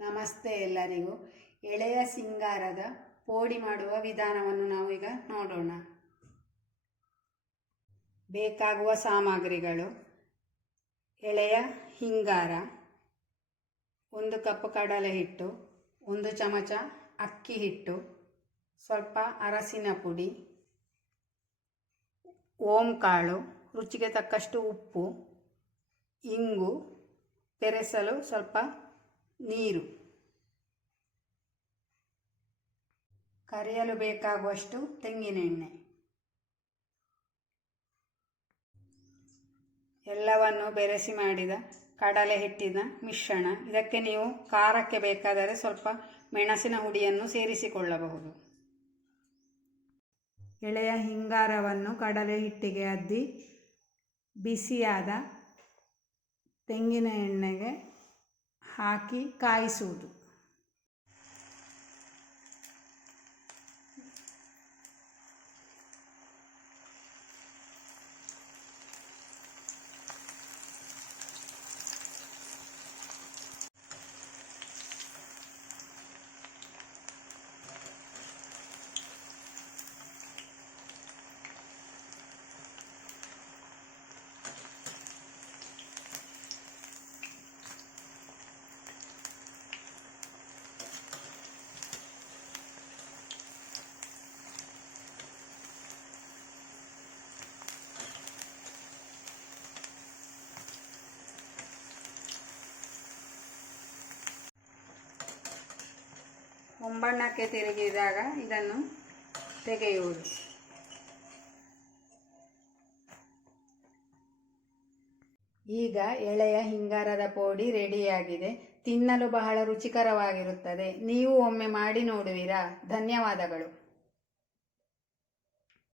ನಮಸ್ತೆ ಎಲ್ಲರಿಗೂ. ಎಳೆಯ ಸಿಂಗಾರದ ಪೋಡಿ ಮಾಡುವ ವಿಧಾನವನ್ನು ನಾವು ಈಗ ನೋಡೋಣ. ಬೇಕಾಗುವ ಸಾಮಗ್ರಿಗಳು. ಎಳೆಯ ಹಿಂಗಾರ. ಒಂದು ಕಪ್ ಕಡಲೆ ಹಿಟ್ಟು ಒಂದು ಚಮಚ ಅಕ್ಕಿ ಹಿಟ್ಟು, ಸ್ವಲ್ಪ ಅರಸಿನ ಪುಡಿ ಓಂ ಕಾಳು ರುಚಿಗೆ ತಕ್ಕಷ್ಟು ಉಪ್ಪು, ಇಂಗು, ಬೆರೆಸಲು ಸ್ವಲ್ಪ ನೀರು. ಕರಿಯಲು ಬೇಕಾಗುವಷ್ಟು ತೆಂಗಿನೆಣ್ಣೆ ಎಲ್ಲವನ್ನು ಬೆರೆಸಿ ಮಾಡಿದ ಕಡಲೆ ಹಿಟ್ಟಿನ ಮಿಶ್ರಣ. ಇದಕ್ಕೆ ನೀವು ಖಾರಕ್ಕೆ ಬೇಕಾದರೆ ಸ್ವಲ್ಪ ಮೆಣಸಿನ ಹುಡಿಯನ್ನು ಸೇರಿಸಿಕೊಳ್ಳಬಹುದು. ಎಳೆಯ ಹಿಂಗಾರವನ್ನು ಕಡಲೆ ಹಿಟ್ಟಿಗೆ ಅದ್ದಿ ಬಿಸಿಯಾದ ತೆಂಗಿನ ಎಣ್ಣೆಗೆ ಹಾಕಿ ಕಾಯಿಸುವುದು ಹೊಂಬಣ್ಣಕ್ಕೆ ತಿರುಗಿದಾಗ ಇದನ್ನು ತೆಗೆಯುವುದು. ಈಗ ಎಳೆಯ ಹಿಂಗಾರದ ಪೋಡಿ ರೆಡಿಯಾಗಿದೆ. ತಿನ್ನಲು ಬಹಳ ರುಚಿಕರವಾಗಿರುತ್ತದೆ. ನೀವು ಒಮ್ಮೆ ಮಾಡಿ ನೋಡುವಿರಾ. ಧನ್ಯವಾದಗಳು.